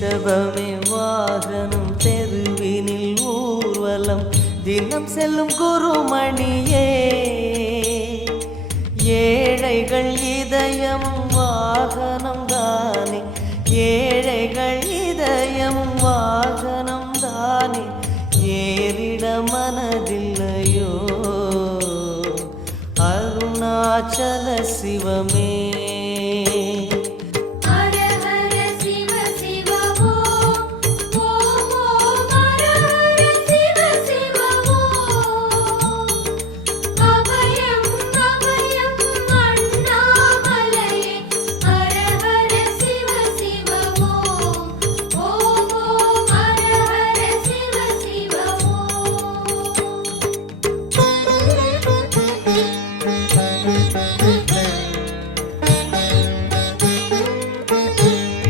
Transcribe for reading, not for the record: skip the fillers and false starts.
ரிஷபமே வாகனம் தெருவினில் ஊர்வலம் தினம் செல்லும் குருமணியே ஏழைகள் இதயம் வாகனம் தானே ஏழைகள் இதயம் வாகனம் தானே ஏறிட மனதில்லையோ அருணாச்சல சிவமே